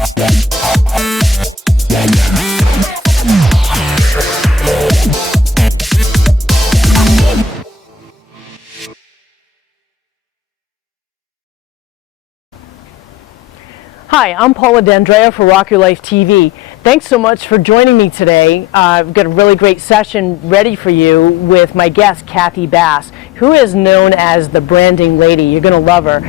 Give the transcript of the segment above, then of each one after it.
Hi, I'm Paula for Rock Your Life TV. Thanks so much for joining me today. I've got a really great session ready for you with my guest, Kathy Bass, who is known as the branding lady. You're going to love her.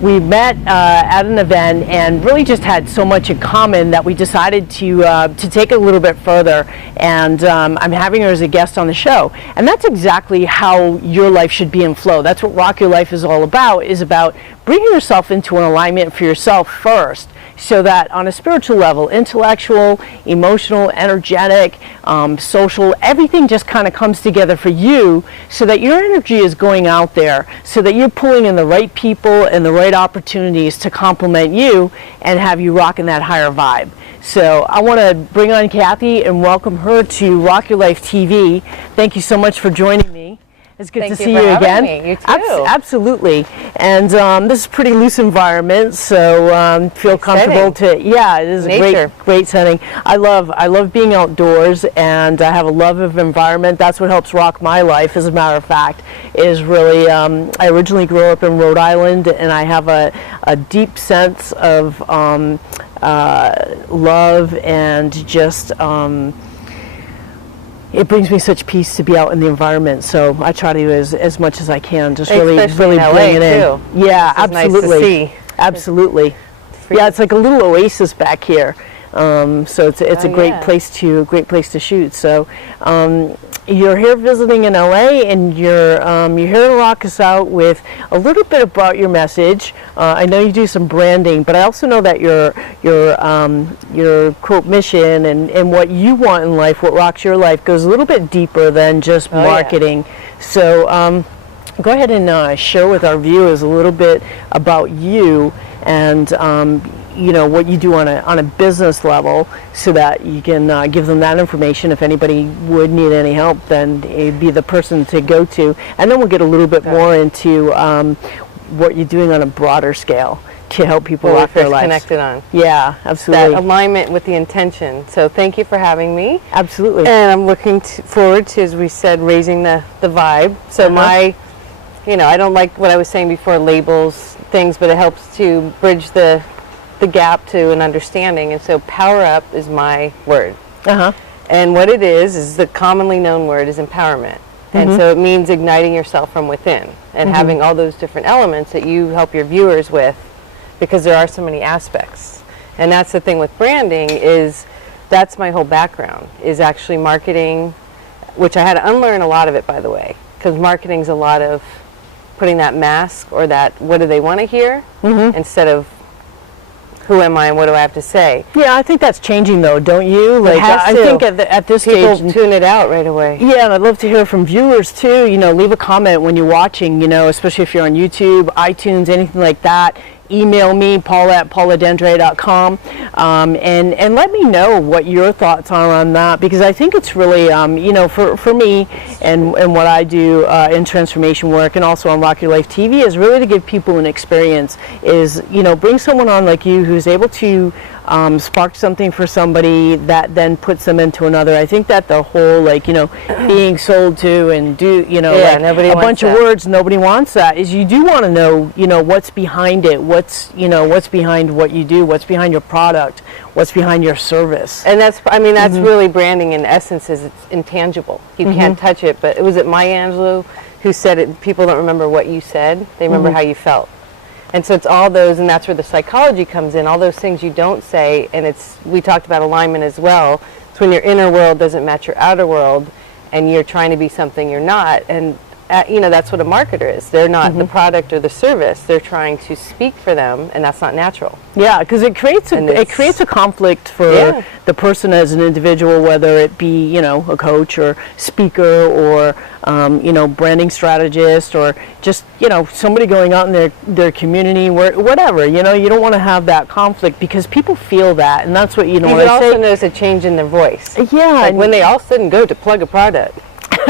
We met at an event and really just had so much in common that we decided to take it a little bit further, and I'm having her as a guest on the show. And that's exactly how your life should be in flow. That's what Rock Your Life is all about, is about bringing yourself into an alignment for yourself first, so that on a spiritual level, intellectual, emotional, energetic, social, everything just kind of comes together for you, so that your energy is going out there, so that you're pulling in the right people and the right opportunities to complement you and have you rocking that higher vibe. So I want to bring on Kathy and welcome her to Rock Your Life TV. Thank you so much for joining me. It's good to see you again. Me. You too. Absolutely. And this is a pretty loose environment, so feel comfortable to. Yeah, it is a great setting. I love being outdoors, and I have a love of environment. That's what helps rock my life. As a matter of fact, is really. I originally grew up in Rhode Island, and I have a deep sense of love and just. It brings me such peace to be out in the environment, so I try to as much as I can, just really bring it in. Too. Yeah, absolutely. Nice to see. Absolutely. Yeah, it's like a little oasis back here. So it's a great place to shoot. So you're here visiting in LA, and you're here to rock us out with a little bit about your message. I know you do some branding, but I also know that your quote mission and what you want in life, what rocks your life, goes a little bit deeper than just marketing. Yeah. So go ahead and share with our viewers a little bit about you and what you do on a business level, so that you can give them that information. If anybody would need any help, then it'd be the person to go to. And then we'll get a little bit more into what you're doing on a broader scale to help people rock their lives. Connected on. Yeah, absolutely. That alignment with the intention. So thank you for having me. Absolutely. And I'm looking forward to, as we said, raising the vibe. So I don't like what I was saying before, labels, things, but it helps to bridge the gap to an understanding. And so power up is my word. And what it is the commonly known word is empowerment. And so it means igniting yourself from within and having all those different elements that you help your viewers with, because there are so many aspects. And that's the thing with branding, is that's my whole background, is actually marketing, which I had to unlearn a lot of it, by the way, because marketing's a lot of putting that mask, or that what do they want to hear, instead of who am I and what do I have to say? Yeah, I think that's changing, though, don't you? Like, I think at this stage, people tune it out right away. Yeah, and I'd love to hear from viewers too. Leave a comment when you're watching. Especially if you're on YouTube, iTunes, anything like that. Email me, paula@pauladendre.com, and let me know what your thoughts are on that, because I think it's really, for me and what I do in transformation work, and also on Rock Your Life TV, is really to give people an experience, is, bring someone on like you who's able to spark something for somebody that then puts them into another. I think that the whole, being sold to and do, nobody a wants bunch that. of words, nobody wants that, is you do want to know, what's behind it, what's behind what you do, what's behind your product, what's behind your service. And that's really branding in essence, is it's intangible. You can't touch it. But was it Maya Angelou who said it? People don't remember what you said, they remember how you felt. And so it's all those, and that's where the psychology comes in, all those things you don't say. And we talked about alignment as well. It's when your inner world doesn't match your outer world, and you're trying to be something you're not. And that's what a marketer is. They're not the product or the service. They're trying to speak for them, and that's not natural. Yeah, because it creates a conflict for the person as an individual, whether it be a coach or speaker or branding strategist, or just somebody going out in their community, whatever. You don't want to have that conflict, because people feel that, and that's what You can also notice a change in their voice. Yeah, like when they all of a sudden go to plug a product.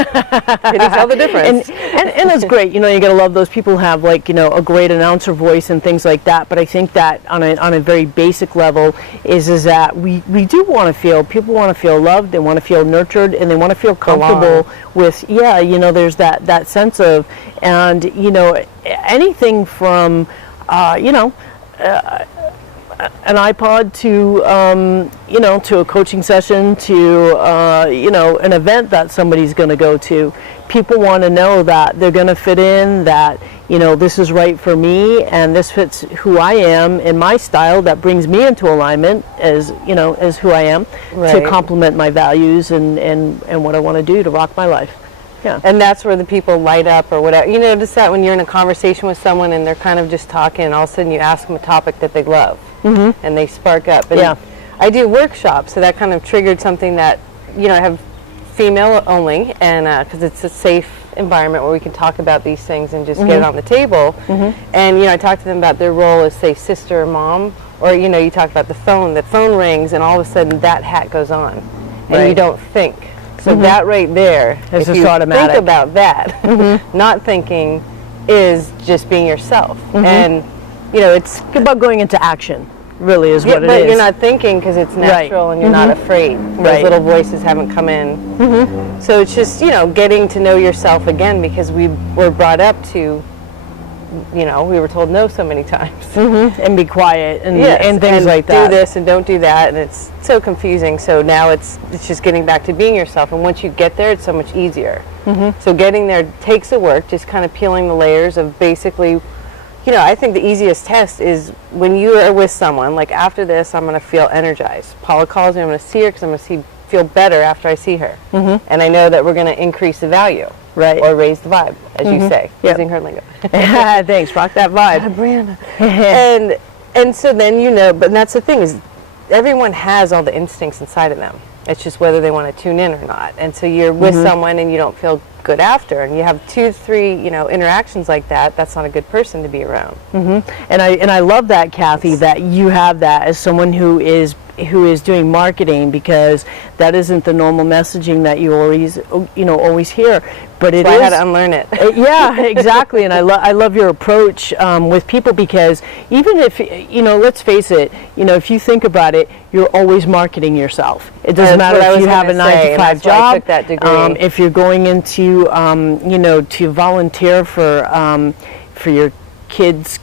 Can you tell the difference? And it's great. You know, you got to love those people who have, like, you know, a great announcer voice and things like that. But I think that on a very basic level is that we do want to feel, people want to feel loved, they want to feel nurtured, and they want to feel comfortable with, yeah, you know, there's that sense of, and, you know, anything from, you know, an iPod to, you know, to a coaching session to, you know, an event that somebody's going to go to. People want to know that they're going to fit in, that, you know, this is right for me and this fits who I am and my style, that brings me into alignment as, you know, as who I am, to complement my values and what I want to do to rock my life. Yeah. And that's where the people light up or whatever. You notice that when you're in a conversation with someone and they're kind of just talking, and all of a sudden you ask them a topic that they love, and they spark up. And I do workshops, so that kind of triggered something that, you know, I have female only, and because it's a safe environment where we can talk about these things and just get it on the table. And, you know, I talk to them about their role as, say, sister or mom, or, you know, you talk about the phone rings, and all of a sudden that hat goes on, and you don't think. So that right there, it's if you automatic. think about that, not thinking is just being yourself. And, you know, it's about going into action, really, is what it is. But you're not thinking because it's natural and you're not afraid. Those little voices haven't come in. So it's just, you know, getting to know yourself again, because we were brought up to, you know, we were told no so many times. And be quiet and things like that. Do this and don't do that, and it's so confusing. So now it's just getting back to being yourself, and once you get there, it's so much easier. So getting there takes the work, just kind of peeling the layers of basically, you know, I think the easiest test is when you are with someone, like after this, I'm going to feel energized. Paula calls me, I'm going to see her because I'm going to feel better after I see her. And I know that we're going to increase the value. Or raise the vibe, as you say, using her lingo. Thanks, rock that vibe. Brianna. And so then, you know, but that's the thing, is everyone has all the instincts inside of them. It's just whether they want to tune in or not. And so you're with someone and you don't feel good after, and you have 2 to 3, you know, interactions like that. That's not a good person to be around. And I love that, Kathy, that you have that as someone who is doing marketing, because that isn't the normal messaging that you always hear. But it is. I had to unlearn it. Yeah, exactly. And I love your approach with people, because even if, you know, let's face it, you know, if you think about it, you're always marketing yourself. It doesn't matter if you have a 9-to-5 job. I took that degree. If you're going into, you know, to volunteer for your kids,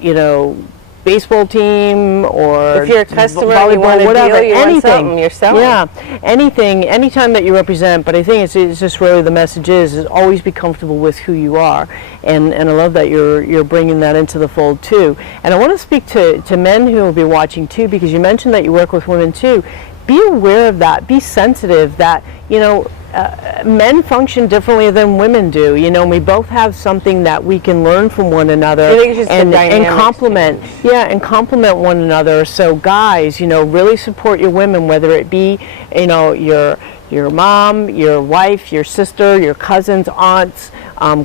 you know, baseball team, or if you're a customer, volleyball, you want whatever, deal, you anything, want something, you're selling. Yeah, anytime that you represent. But I think it's just really the message is always be comfortable with who you are, and I love that you're bringing that into the fold too. And I want to speak to men who will be watching too, because you mentioned that you work with women too. Be aware of that. Be sensitive that, you know, men function differently than women do. You know, we both have something that we can learn from one another, and complement. Yeah, and complement one another. So guys, you know, really support your women, whether it be, you know, your mom, your wife, your sister, your cousins, aunts,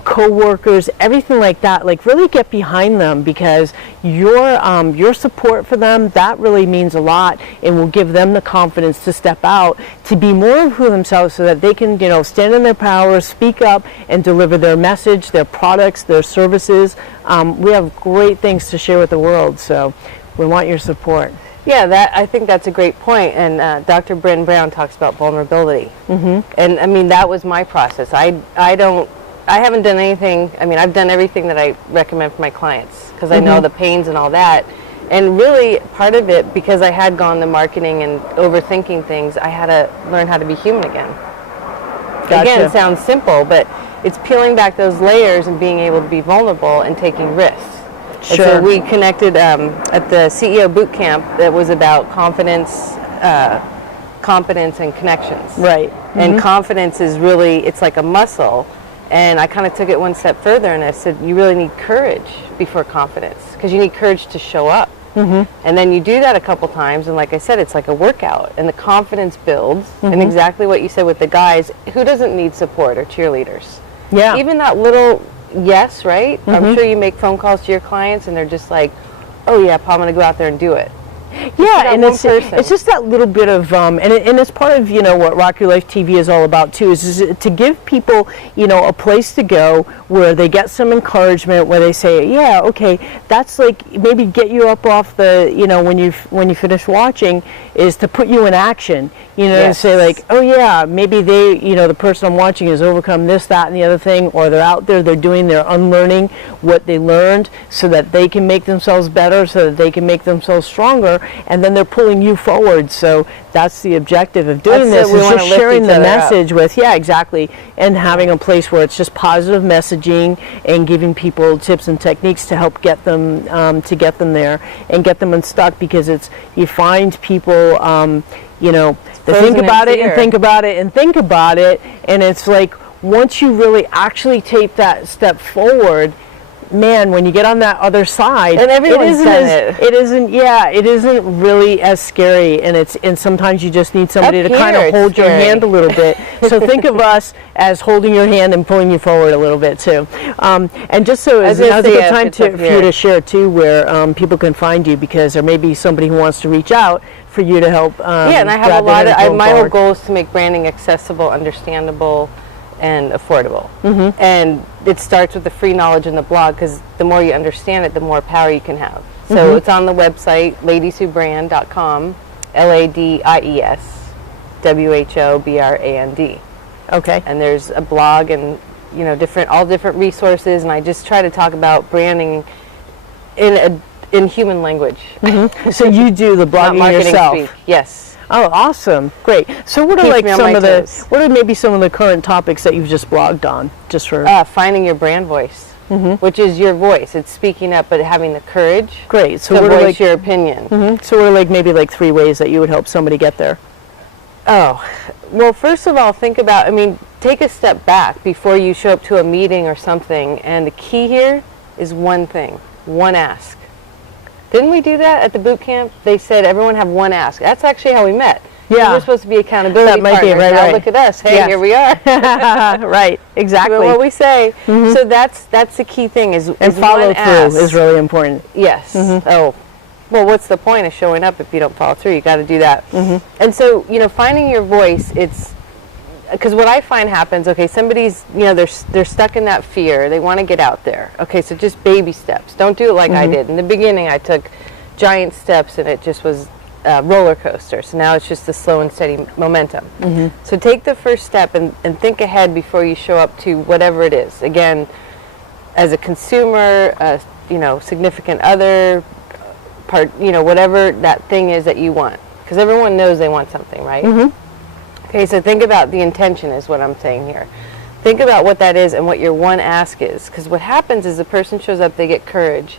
co-workers, everything like that. Like, really get behind them, because your support for them, that really means a lot, and will give them the confidence to step out, to be more of who themselves, so that they can, you know, stand in their power, speak up, and deliver their message, their products, their services. We have great things to share with the world, so we want your support. Yeah, I think that's a great point. And Dr. Bryn Brown talks about vulnerability. And I mean, that was my process. I haven't done anything. I mean, I've done everything that I recommend for my clients, because I know the pains and all that. And really, part of it, because I had gone the marketing and overthinking things, I had to learn how to be human again. Gotcha. Again, it sounds simple, but it's peeling back those layers and being able to be vulnerable and taking risks. Sure. And so we connected at the CEO boot camp that was about confidence, competence, and connections. Right. And confidence is really, it's like a muscle. And I kind of took it one step further, and I said, you really need courage before confidence, because you need courage to show up. And then you do that a couple times, and like I said, it's like a workout, and the confidence builds. And exactly what you said with the guys, who doesn't need support or cheerleaders? Yeah. Even that little yes, right? I'm sure you make phone calls to your clients, and they're just like, oh yeah, Paul, I'm going to go out there and do it. Yeah, and one person. it's just that little bit of, and it's part of, what Rock Your Life TV is all about too, is to give people, a place to go where they get some encouragement, where they say, yeah, okay, that's like, maybe get you up off the, when you finish watching, is to put you in action, and say like, oh yeah, maybe they, the person I'm watching has overcome this, that, and the other thing, or they're out there, they're unlearning what they learned so that they can make themselves better, so that they can make themselves stronger, and then they're pulling you forward. So that's the objective of doing this, is just sharing the message with, yeah, exactly, and having a place where it's just positive messaging and giving people tips and techniques to help get them there and get them unstuck, because you find people, they think about it and think about it and think about it, and it's like, once you really actually take that step forward, man, when you get on that other side, and everyone's done it. It isn't really as scary, and sometimes you just need somebody to kind of hold your hand a little bit. So think of us as holding your hand and pulling you forward a little bit too. And just so now's a good time for you to share too, where people can find you, because there may be somebody who wants to reach out for you to help. And I have a lot of, my whole goal is to make branding accessible, understandable, and affordable. And it starts with the free knowledge in the blog, because the more you understand it, the more power you can have. So it's on the website, ladieswhobrand.com, LADIESWHOBRAND. Okay. And there's a blog and all different resources, and I just try to talk about branding in human language. So you do the blogging yourself? Speak. Yes. Oh, awesome! Great. So, what are maybe some of the current topics that you've just blogged on, just for finding your brand voice, which is your voice. It's speaking up, but having the courage. Great. So, to voice your opinion. So, what are maybe 3 ways that you would help somebody get there? Oh, well, first of all, think about. Take a step back before you show up to a meeting or something, and the key here is one thing: one ask. Didn't we do that at the boot camp? They said everyone have one ask. That's actually how we met. Yeah. We're supposed to be accountability partners. Now look at us. Hey, here we are. Right, exactly. What we say. So that's the key thing is follow through is really important. Yes. Oh, well, what's the point of showing up if you don't follow through? You got to do that. And so, finding your voice, it's because what I find happens, okay, somebody's, they're stuck in that fear. They want to get out there. Okay, so just baby steps. Don't do it like I did. In the beginning, I took giant steps, and it just was a roller coaster. So now it's just a slow and steady momentum. So take the first step and think ahead before you show up to whatever it is. Again, as a consumer, significant other, whatever that thing is that you want. Because everyone knows they want something, right? Okay, so think about the intention is what I'm saying here. Think about what that is and what your one ask is. Because what happens is the person shows up, they get courage,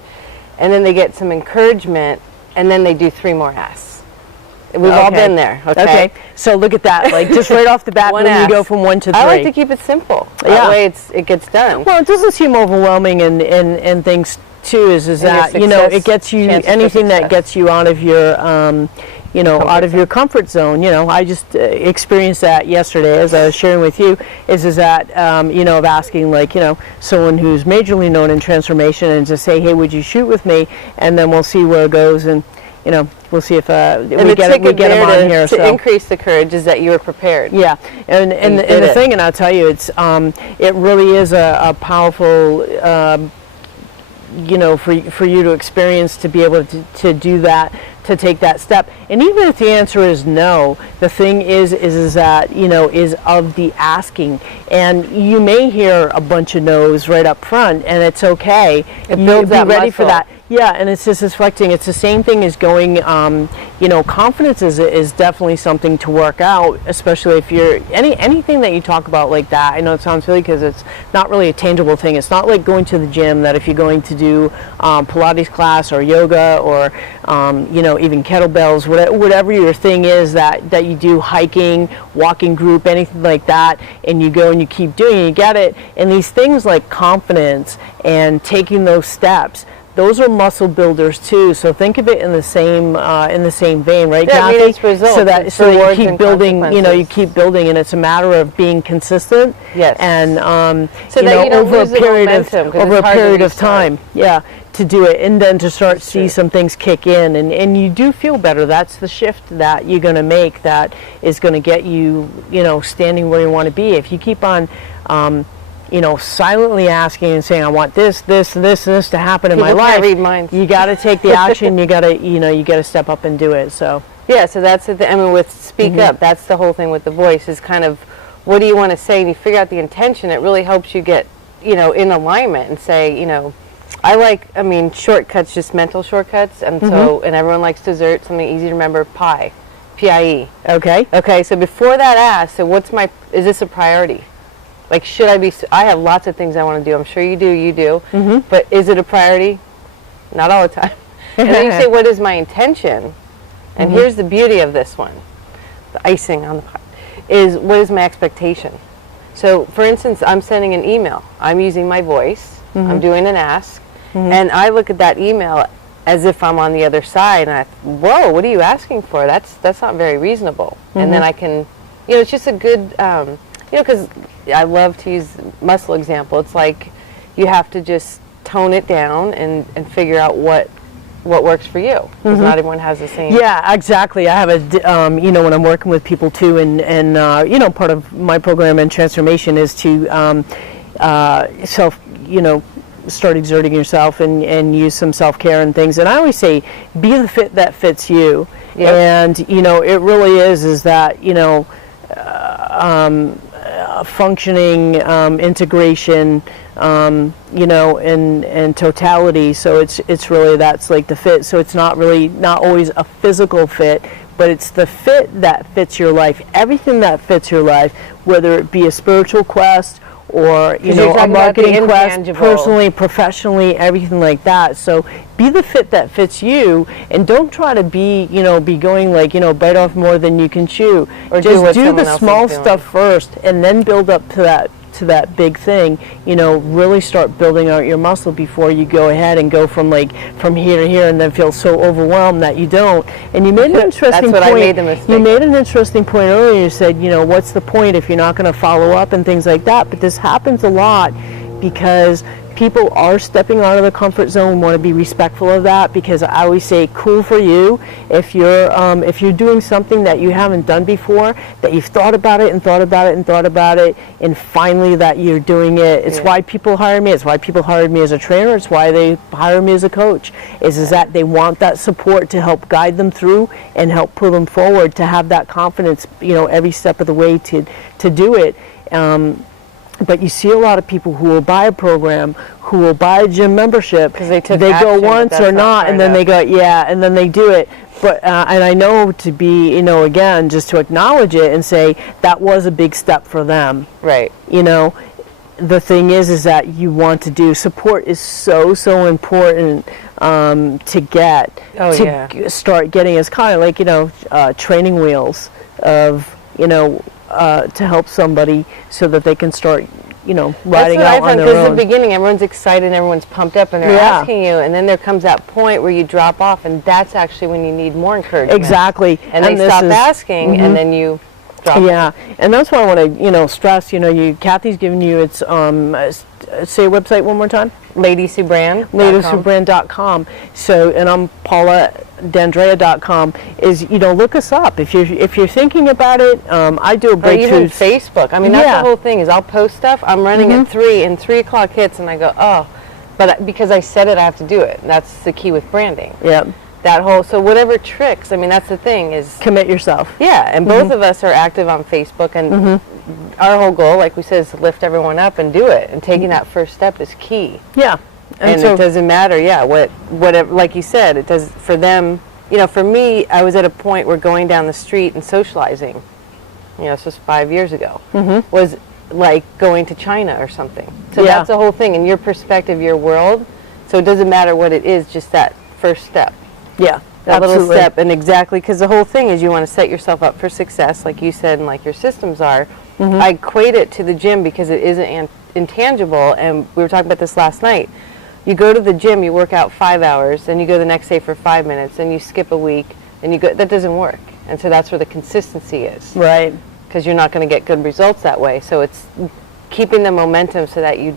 and then they get some encouragement, and then they do 3 more asks. We've all been there, okay? So look at that, just right off the bat, when you go from 1 to 3. I like to keep it simple. That way it gets done. Well, it doesn't seem overwhelming and things too, is that, it gets you, anything that gets you out of your, out of your comfort zone. I just experienced that yesterday as I was sharing with you, is that, of asking someone who's majorly known in transformation and just say, hey, would you shoot with me? And then we'll see where it goes, and, we'll see if we get them on here. To increase the courage is that you were prepared. Yeah, and the thing, and I'll tell you, it's it really is a powerful for you to experience, to be able to do that, to take that step. And even if the answer is no, the thing is that, is of the asking. And you may hear a bunch of no's right up front, and it's okay. It builds that ready muscle. for that. Yeah, and it's just reflecting. It's the same thing as going, confidence is definitely something to work out, especially if you're, anything that you talk about like that. I know it sounds silly because it's not really a tangible thing. It's not like going to the gym, that if you're going to do Pilates class or yoga or, even kettlebells, whatever your thing is that you do, hiking, walking group, anything like that, and you go and you keep doing it, you get it. And these things like confidence and taking those steps, those are muscle builders too. So think of it in the same vein, right, Kathy? It's results. So that you keep building, you keep building, and it's a matter of being consistent. Yes. And so that you don't over lose a period of time. Yeah. to do it, and then to start see true. some things kick in, and you do feel better. That's the shift that you're going to make that is going to get you, standing where you want to be. If you keep on silently asking and saying, I want this, this, and this, and this to happen in my People can't life, read minds. you got to take the action. You got to step up and do it. So yeah, so that's the, I mean, with speak up, that's the whole thing with the voice is kind of, what do you want to say? And you figure out the intention. It really helps you get, in alignment and say, I mean, shortcuts, just mental shortcuts. And so, and everyone likes dessert, something easy to remember, pie, P-I-E. okay. Okay, so before that ask, so is this a priority? Like, should I be, I have lots of things I want to do. I'm sure you do. But is it a priority? Not all the time. And then you say, what is my intention? And here's the beauty of this one, the icing on the pie, is what is my expectation? So, for instance, I'm sending an email. I'm using my voice. I'm doing an ask. And I look at that email as if I'm on the other side. And whoa, what are you asking for? That's not very reasonable. And then I can, it's just a good, because I love to use muscle example. It's like you have to just tone it down and figure out what works for you, because not everyone has the same. Yeah, exactly. I have when I'm working with people too, and part of my program and transformation is to start exerting yourself and use some self-care and things. And I always say, be the fit that fits you. Yep. And it really is that functioning, integration, and totality. So it's really, that's like the fit. So it's not always a physical fit, but it's the fit that fits your life. Everything that fits your life, whether it be a spiritual quest or a marketing quest, personally, professionally, everything like that. So be the fit that fits you, and don't try to be going like bite off more than you can chew. Or just do the small stuff first, and then build up to that big thing. Really start building out your muscle before you go ahead and go from here to here, and then feel so overwhelmed that you don't. And you made an interesting That's what point. I made the mistake. You made an interesting point earlier. You said, what's the point if you're not going to follow up and things like that? But this happens a lot because people are stepping out of their comfort zone, want to be respectful of that, because I always say, cool for you if you're doing something that you haven't done before, that you've thought about it and thought about it and thought about it, and finally that you're doing it. It's why people hire me. It's why people hired me as a trainer. It's why they hire me as a coach, is that they want that support to help guide them through and help pull them forward, to have that confidence, every step of the way to do it. But you see a lot of people who will buy a program, who will buy a gym membership, because they go once or not, and then they go, and then they do it. But and I know to be, again, just to acknowledge it and say that was a big step for them. Right. The thing is that you want to do support is so important to get start getting. It's kind of like training wheels of to help somebody so that they can start, riding out on their own. Because in the beginning, everyone's excited, and everyone's pumped up, and they're asking you, and then there comes that point where you drop off, and that's actually when you need more encouragement. Exactly. And they stop asking, and then you drop off. And that's why I want to, stress, Kathy's giving you its, say website one more time. Lady Sue Brand. LadySueBrand.com. So, and I'm PaulaDandrea.com. Is look us up if you're thinking about it. I do a breakthrough. Or even Facebook. I mean, that's the whole thing. Is I'll post stuff. I'm running at 3, and 3 o'clock hits, and I go, oh, but because I said it, I have to do it. And that's the key with branding. Yeah. So whatever tricks. I mean, that's the thing is commit yourself. Yeah, and both of us are active on Facebook, and our whole goal, like we said, is to lift everyone up and do it. And taking that first step is key. Yeah. And so it doesn't matter, whatever, like you said, it does for them. For me, I was at a point where going down the street and socializing, this was 5 years ago, was like going to China or something. So that's the whole thing, in your perspective, your world. So it doesn't matter what it is, just that first step. Yeah, that little step, and exactly, because the whole thing is you want to set yourself up for success, like you said, and like your systems are. I equate it to the gym because it isn't intangible, and we were talking about this last night. You go to the gym, you work out 5 hours, then you go the next day for 5 minutes, and you skip a week, and you go. That doesn't work, and so that's where the consistency is. Right. Because you're not going to get good results that way. So it's keeping the momentum so that you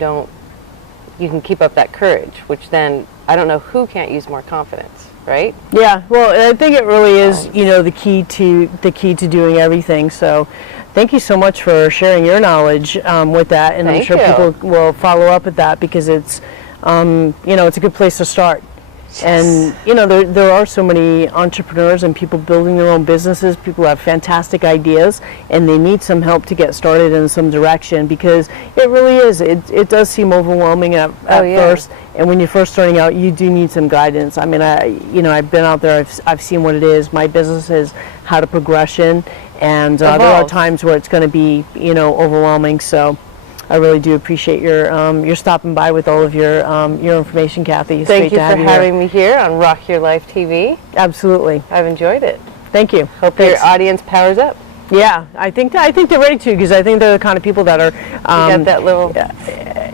can keep up that courage, which then I don't know who can't use more confidence, right? Yeah, well, I think it really is, you know, the key to doing everything. So, thank you so much for sharing your knowledge with that, and I'm Thank sure you. people will follow up with that because it's, you know, it's a good place to start. And you know, there are so many entrepreneurs and people building their own businesses. People have fantastic ideas, and they need some help to get started in some direction, because it really is. It does seem overwhelming at first, and when you're first starting out, you do need some guidance. I mean, I've been out there. I've seen what it is. My business has had a progression, and there are times where it's going to be, you know, overwhelming. So I really do appreciate your stopping by with all of your information, Kathy. It's Thank great you to have for having me here on Rock Your Life TV. Absolutely. I've enjoyed it. Thank you. Hope your audience powers up. Yeah, I think they're ready to, because I think they're the kind of people that are. You got that little. Yeah.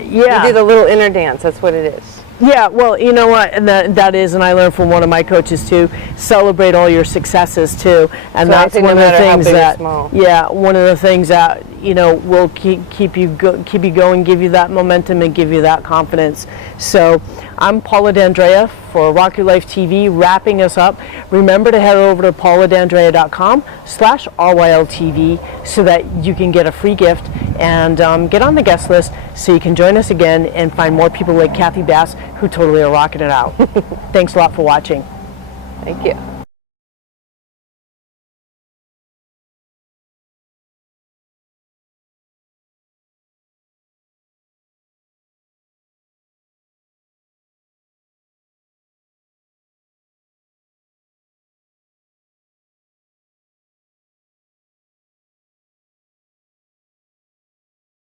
You do the little inner dance. That's what it is. Yeah, well, you know what, and that is, and I learned from one of my coaches too, celebrate all your successes too, and So that's one of the things that, one of the things that, you know, will keep you going, give you that momentum, and give you that confidence. So I'm Paula D'Andrea for Rock Your Life TV, wrapping us up. Remember to head over to pauladandrea.com/RYLTV so that you can get a free gift and get on the guest list so you can join us again and find more people like Kathy Bass who totally are rocking it out. Thanks a lot for watching. Thank you.